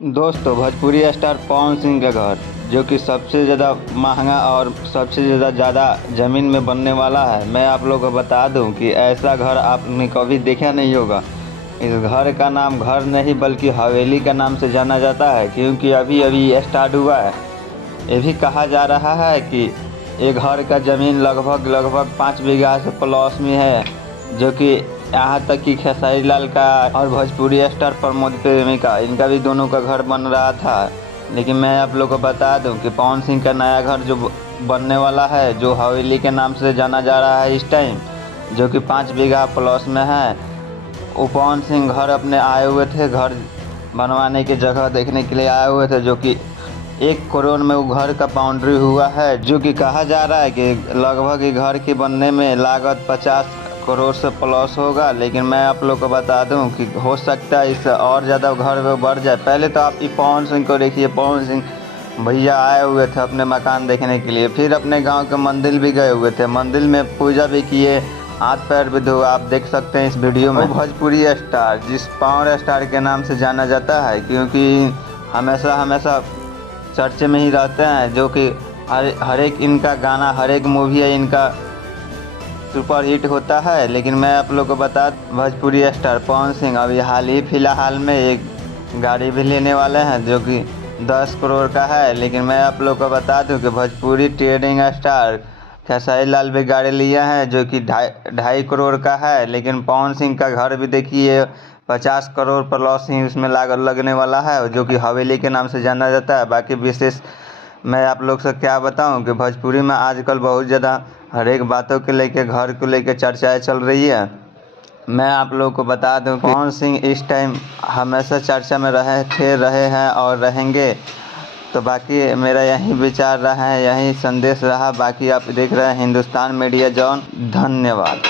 दोस्तों, भोजपुरी स्टार पवन सिंह का घर जो कि सबसे ज़्यादा महंगा और सबसे ज़्यादा ज़मीन में बनने वाला है। मैं आप लोगों को बता दूं कि ऐसा घर आपने कभी देखा नहीं होगा। इस घर का नाम घर नहीं बल्कि हवेली का नाम से जाना जाता है, क्योंकि अभी अभी स्टार्ट हुआ है। ये भी कहा जा रहा है कि ये घर का ज़मीन लगभग 5 बीघा से प्लस में है, जो कि यहाँ तक कि खेसारी लाल का और भोजपुरी स्टार प्रमोद प्रेमी का, इनका भी दोनों का घर बन रहा था। लेकिन मैं आप लोगों को बता दूं कि पवन सिंह का नया घर जो बनने वाला है, जो हवेली के नाम से जाना जा रहा है इस टाइम, जो कि 5 बीघा प्लस में है। वो पवन सिंह घर अपने आए हुए थे, घर बनवाने की जगह देखने के लिए आए हुए थे, जो कि 1 करोड़ में वो घर का बाउंड्री हुआ है। जो कि कहा जा रहा है कि लगभग ये घर के बनने में लागत 50 करोड़ से प्लस होगा। लेकिन मैं आप लोग को बता दूं कि हो सकता है इससे और ज़्यादा घर में बढ़ जाए। पहले तो आप पवन सिंह को देखिए, पवन सिंह भैया आए हुए थे अपने मकान देखने के लिए, फिर अपने गांव के मंदिर भी गए हुए थे, मंदिर में पूजा भी किए, हाथ पैर भी धो, आप देख सकते हैं इस वीडियो में। भोजपुरी स्टार जिस पावर स्टार के नाम से जाना जाता है, क्योंकि हमेशा चर्चे में ही रहते हैं, जो कि हर एक इनका गाना, हर एक मूवी है इनका सुपर हिट होता है। लेकिन मैं आप लोग को बता, भोजपुरी स्टार पवन सिंह अभी फिलहाल में एक गाड़ी भी लेने वाले हैं, जो कि 10 करोड़ का है। लेकिन मैं आप लोग को बता दूं कि भोजपुरी ट्रेडिंग स्टार खेसारी लाल भी गाड़ी लिया है, जो कि 2.5 करोड़ का है। लेकिन पवन सिंह का घर भी देखिए 50 करोड़ प्लस ही उसमें लागत लगने वाला है, जो कि हवेली के नाम से जाना जाता है। बाकी विशेष मैं आप लोग से क्या बताऊं कि भोजपुरी में आजकल बहुत ज़्यादा हर एक बातों के लेके, घर को लेके चर्चाएं चल रही है। मैं आप लोग को बता दूं कि पवन सिंह इस टाइम हमेशा चर्चा में रहे हैं और रहेंगे। तो बाकी मेरा यही विचार रहा है, यही संदेश रहा। बाकी आप देख रहे हैं हिंदुस्तान मीडिया जॉन। धन्यवाद।